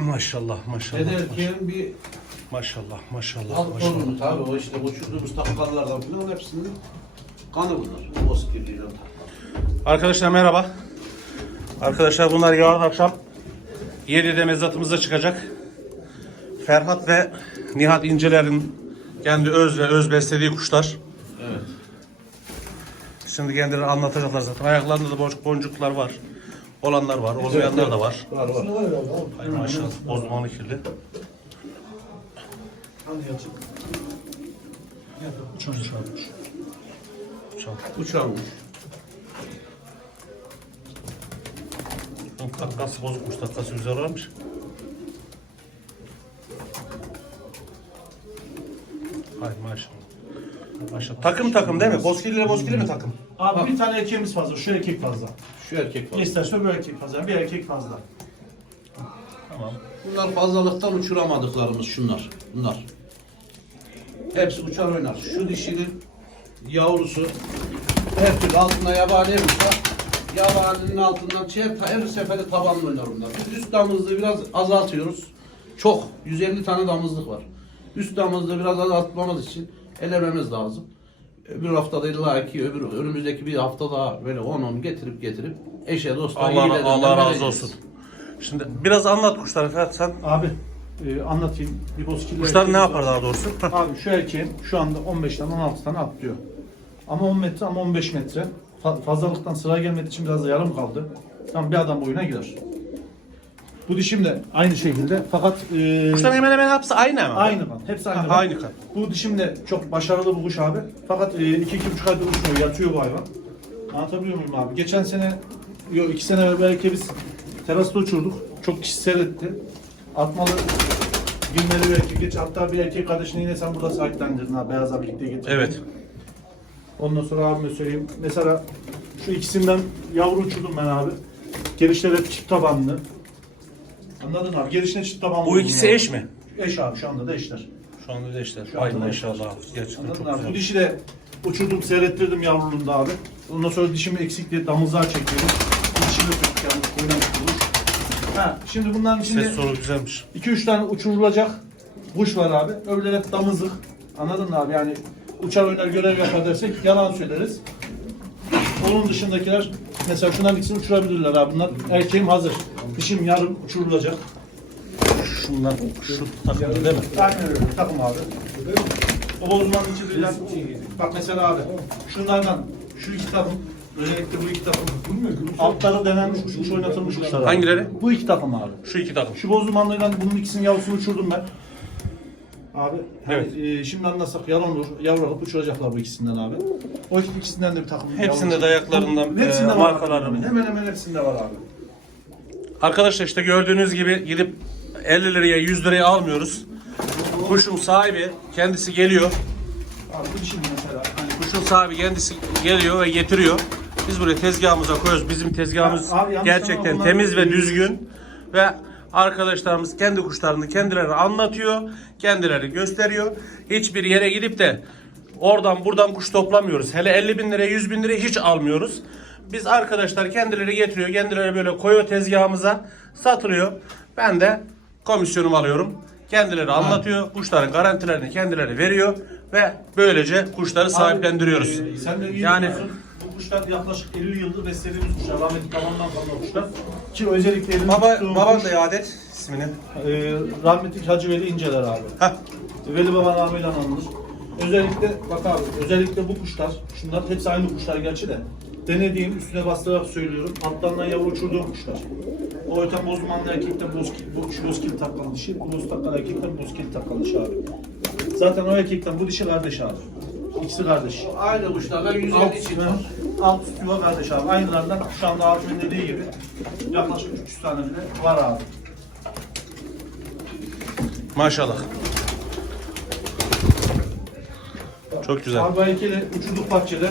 Maşallah maşallah. Ederken bir Maşallah maşallah alt maşallah. tonunu tabii o işte uçurduğumuz takkallardan falan hepsinin kanı bunlar. Moskiliyle. Arkadaşlar merhaba. Arkadaşlar bunlar yarın akşam 7'de mezatımıza çıkacak. Ferhat ve Nihat İnceler'in kendi öz ve öz beslediği kuşlar. Evet. Şimdi kendileri anlatacaklar zaten. Ayaklarında da boncuk boncuklar var. Olanlar var, olmayanlar da var. Var var. Ay maşallah bozdumanı kirli. Uçan. Uçarmış. Bunun Takkası bozukmuş, takkası güzel olmuş. Hay maşallah. Maşallah. Takım takım değil mi? Bozkirli ile bozkirli mi takım? Abi bir tane erkeğimiz fazla, şu erkek fazla. Şu erkek var. İsterse bir erkek fazla, bir erkek fazla. Tamam. Bunlar fazlalıktan uçuramadıklarımız şunlar. Bunlar. Hepsi uçar oynar. Şu dişinin yavrusu her türlü altında yabani ev var. Yabaninin altından çiğer her seferde tabanlı oynar bunlar. Biz üst damızlığı biraz azaltıyoruz. Çok 150 tane damızlık var. Üst damızlığı biraz azaltmamız için elememiz lazım. Öbür haftada illa ki öbür önümüzdeki bir hafta daha böyle 10-10 getirip getirip eşe dosta Allah, iyilerinden Allah razı vereceğiz. olsun. Şimdi biraz anlat kuşları Ferhat sen. Abi e, anlatayım. Bir bozkirli Kuşlar ne yapar daha doğrusu? Abi şu erkeğim şu anda 15 tane 16 tane atlıyor. Ama 10 metre ama 15 metre. Fa- fazlalıktan sıra gelmediği için biraz da yarım kaldı. Tam bir adam boyuna gider. Bu dişim de aynı şekilde fakat e, Kuşların hemen hemen hepsi aynı ama. aynı kan. Hepsi aynı Ha, kan. aynı kan. Bu dişim de çok başarılı bu kuş abi. Fakat 2-2,5 aydır uçmuyor, yatıyor bu hayvan. Anlatabiliyor muyum abi? Geçen sene, yok 2 sene evvel belki biz terasta uçurduk. Çok kişi seyretti. Atmalı girmeli bir erkek geç. Hatta bir erkek kardeşini yine sen burada sahiplendirdin abi. Beyazla birlikte getirdin. Evet. Ondan sonra abime söyleyeyim. Mesela şu ikisinden yavru uçurdum ben abi. Gelişler hep çift tabanlı. Anladın abi? Gelişler çift tabanlı. Bu ikisi yani. eş mi? Eş abi şu anda da eşler. Şu anda da işte. Şu Ay maşallah. Gerçekten Anladın çok abi? Bu güzel. dişi de uçurdum, seyrettirdim yavruluğunda abi. Ondan sonra dişimi eksik diye damızlığa çekiyorum. Bu dişimi tuttuk yalnız koyuna tutulmuş. Ha, şimdi bunların içinde Ses sonu güzelmiş. 2-3 tane uçurulacak kuş var abi. Öbürleri hep damızlık. Anladın mı abi? Yani uçar oynar görev yapar dersek yalan söyleriz. Onun dışındakiler mesela şunların ikisini uçurabilirler abi. Bunlar erkeğim hazır. Dişim yarın uçurulacak. Şunlar şu takım değil mi? Aynen öyle. Takım abi. O bozmanın içi birler. Bak mesela abi. Şunlardan şu iki takım. Özellikle bu iki takım. Altları denenmiş uçmuş oynatılmış abi. Hangileri? Bu iki takım abi. Şu iki takım. Şu bozdumanlıyla bunun ikisinin yavrusunu uçurdum ben. Abi evet. e, şimdi anlatsak yalan olur. Yavru alıp uçuracaklar bu ikisinden abi. O iki- ikisinden de bir takım. Hepsinde yavru- dayaklarından, Hepsinde e, var. markaları mı? Hemen hemen hepsinde var abi. Arkadaşlar işte gördüğünüz gibi gidip 50 liraya 100 liraya almıyoruz. Kuşun sahibi kendisi geliyor. Abi bu şimdi mesela. Hani Kuşun sahibi kendisi geliyor ve getiriyor. Biz buraya tezgahımıza koyuyoruz. Bizim tezgahımız Abi yanlış gerçekten anlama, bunlar- temiz ve düzgün. Ve arkadaşlarımız kendi kuşlarını kendileri anlatıyor. Kendileri gösteriyor. Hiçbir yere gidip de oradan buradan kuş toplamıyoruz. Hele 50 bin liraya 100 bin liraya hiç almıyoruz. Biz arkadaşlar kendileri getiriyor. Kendileri böyle koyuyor tezgahımıza. Satılıyor. Ben de komisyonumu alıyorum. Kendileri anlatıyor. Kuşların garantilerini kendileri veriyor. Ve böylece kuşları sahiplendiriyoruz. Abi, e, sen de iyi Yani- biliyorsun kuşlar yaklaşık 50 yıldır beslediğimiz kuşlar. Rahmetli babamdan kalma kuşlar. Ki özellikle Baba, baban da yad et ismini. e, rahmetli Hacı Veli İnceler abi. Hah. Veli Baba namıyla anılır. Özellikle bak abi özellikle bu kuşlar, şunlar hepsi aynı kuşlar gerçi de. Denediğim üstüne bastırarak söylüyorum. Alttan da yavru uçurduğum kuşlar. O öten bozmanlı erkekten bozkil, bu, şu bozkil takkalı dişi, bu boz takkalı erkekten bozkil takkalı dişi abi. Zaten o erkekten bu dişi kardeş abi. İkisi kardeş. Aynı kuşlar kuşlardan 150 Alt- çıkar. 600 yuva kardeş abi. Aynılarından şu anda abinin dediği gibi yaklaşık 300 tane bile var abi. Maşallah. Çok güzel. Abi ikili uçurduk bahçede.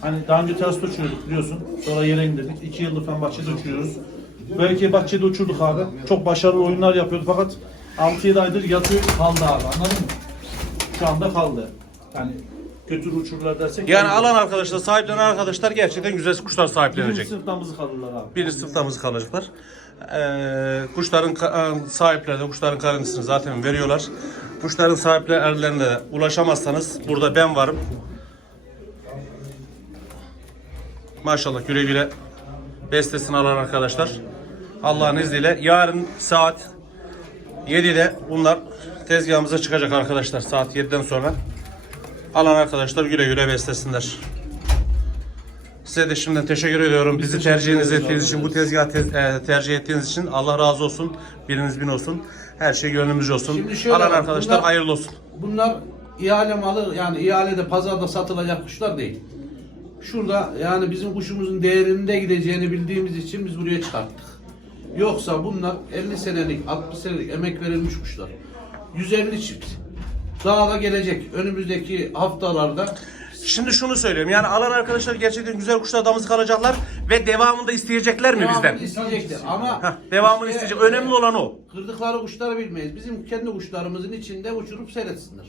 Hani daha önce terasta uçuruyorduk biliyorsun. Sonra yere indirdik. 2 yıldır falan bahçede uçuruyoruz. Belki bahçede uçurduk abi. Çok başarılı oyunlar yapıyordu fakat 6-7 aydır yatıyor kaldı abi anladın mı? Şu anda kaldı. Yani götür uçururlar dersek. Yani alan arkadaşlar, sahiplenen arkadaşlar gerçekten güzel kuşlar Birinci sahiplenecek. sınıftan mızık alırlar abi. Biri sırtlamızı kalacaklar. Ee, kuşların e, sahipleri de kuşların garantisini zaten veriyorlar. Kuşların sahiplerine de ulaşamazsanız burada ben varım. Maşallah güle güle bestesini alan arkadaşlar. Allah'ın izniyle yarın saat 7'de bunlar tezgahımıza çıkacak arkadaşlar saat 7'den sonra. Alan arkadaşlar güle güle beslesinler. Size de şimdiden teşekkür ediyorum. Bizi tercihiniz ettiğiniz için, bu tezgahı te- e, tercih ettiğiniz için Allah razı olsun. Biriniz bin olsun. Her şey gönlümüzce olsun. Alan arkadaşlar bunlar- hayırlı olsun. Bunlar ihale malı yani ihalede pazarda satılacak kuşlar değil. Şurada yani bizim kuşumuzun değerinde gideceğini bildiğimiz için biz buraya çıkarttık. Yoksa bunlar 50 senelik, 60 senelik emek verilmiş kuşlar. 150 çift. Daha da gelecek. Önümüzdeki haftalarda Şimdi şunu söylüyorum. Yani alan arkadaşlar gerçekten güzel kuşlar damızlık alacaklar ve devamında isteyecekler mi bizden? devamını isteyecekler. Ama Heh, devamını işte, isteyecek. Önemli olan o. Kırdıkları kuşları bilmeyiz. Bizim kendi kuşlarımızın içinde uçurup seyretsinler.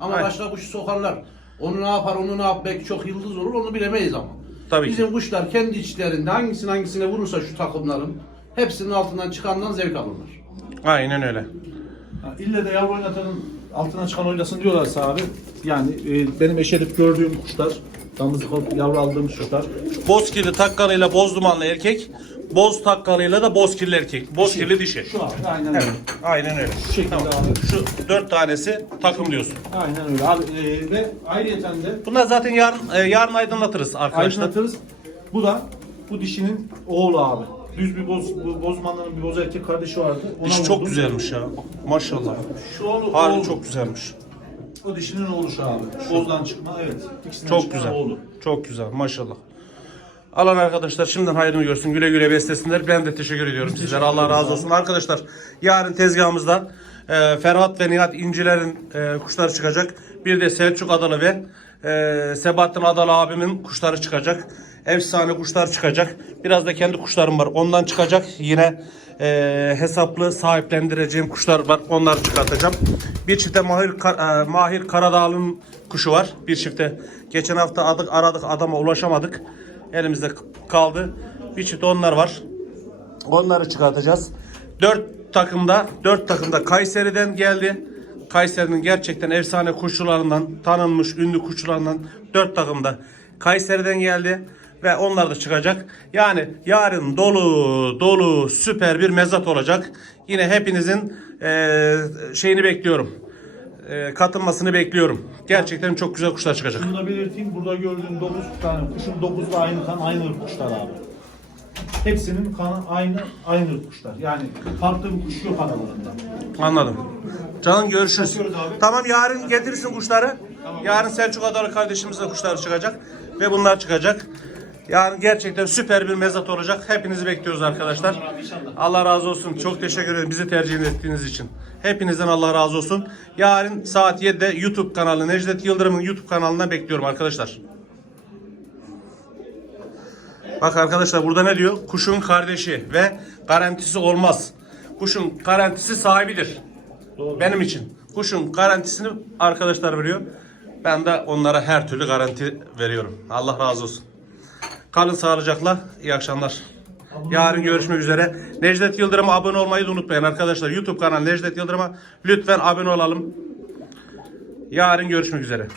Ama Aynen. başka kuşu sokarlar. Onu ne yapar, onu ne yap, belki çok yıldız olur, onu bilemeyiz ama. Tabii ki. Bizim kuşlar kendi içlerinde hangisinin hangisine vurursa şu takımların hepsinin altından çıkandan zevk alırlar. Aynen öyle. Ha, ille de yavru oynatanın altına çıkan oynasın diyorlarsa abi. Yani e, benim eşelip gördüğüm kuşlar, damızlık alıp yavru aldığım kuşlar. Bozkirli takkalıyla boz dumanlı erkek, boz takkalıyla da bozkirli erkek. Bozkirli dişi. Şu abi aynen Evet, öyle. aynen öyle. Şu şekilde abi. Şu dört tanesi takım diyorsun. Aynen öyle abi. E, ve ayrıyeten de Bunlar zaten yarın e, yarın aydınlatırız arkadaşlar. aydınlatırız. Bu da bu dişinin oğlu abi. Düz bir boz, bozmanların bir boz erkek kardeşi vardı. Ona çok vurdum. güzelmiş ya. Maşallah. Şu oğlu, Harbi oğlu. çok güzelmiş. O dişinin oğlu şu abi. Bozdan çıkma evet. İkisinden Çok çıkan güzel. Oğlu. Çok güzel maşallah. Alan arkadaşlar şimdiden hayrını görsün. Güle güle beslesinler. Ben de teşekkür ediyorum sizlere. Allah razı olsun. Arkadaşlar yarın tezgahımızda e, Ferhat ve Nihat İnciler'in e, kuşları çıkacak. Bir de Selçuk Adalı ve e, Sebahattin Adalı abimin kuşları çıkacak. Efsane kuşlar çıkacak. Biraz da kendi kuşlarım var. Ondan çıkacak. Yine e, hesaplı sahiplendireceğim kuşlar var. Onları çıkartacağım. Bir çifte Mahir, e, Mahir Karadağlı'nın kuşu var. Bir çifte. Geçen hafta adık, aradık adama ulaşamadık. Elimizde kaldı. Bir çift onlar var. Onları çıkartacağız. Dört takımda, dört takımda Kayseri'den geldi. Kayseri'nin gerçekten efsane kuşçularından, tanınmış ünlü kuşçularından dört takımda Kayseri'den geldi ve onlar da çıkacak. Yani yarın dolu dolu süper bir mezat olacak. Yine hepinizin eee, şeyini bekliyorum. Eee, katılmasını bekliyorum. Gerçekten çok güzel kuşlar çıkacak. Şunu da belirteyim. Burada gördüğün 9 tane kuşun 9 da aynı kan, aynı kuşlar abi. Hepsinin kanı aynı, aynı kuşlar. Yani farklı bir kuş yok aralarında. Anladım. Canım görüşürüz. Abi. Tamam yarın getirsin kuşları. Yarın Selçuk Adalı kardeşimizle kuşları çıkacak. Ve bunlar çıkacak. Yarın gerçekten süper bir mezat olacak. Hepinizi bekliyoruz arkadaşlar. Allah razı olsun. Çok teşekkür ederim bizi tercih ettiğiniz için. Hepinizden Allah razı olsun. Yarın saat 7'de YouTube kanalı Necdet Yıldırım'ın YouTube kanalına bekliyorum arkadaşlar. Bak arkadaşlar burada ne diyor? Kuşun kardeşi ve garantisi olmaz. Kuşun garantisi sahibidir. Doğru. Benim için. Kuşun garantisini arkadaşlar veriyor. Ben de onlara her türlü garanti veriyorum. Allah razı olsun. Kalın sağlıcakla. İyi akşamlar. Yarın görüşmek üzere. Necdet Yıldırım'a abone olmayı da unutmayın arkadaşlar. YouTube kanalı Necdet Yıldırım'a lütfen abone olalım. Yarın görüşmek üzere.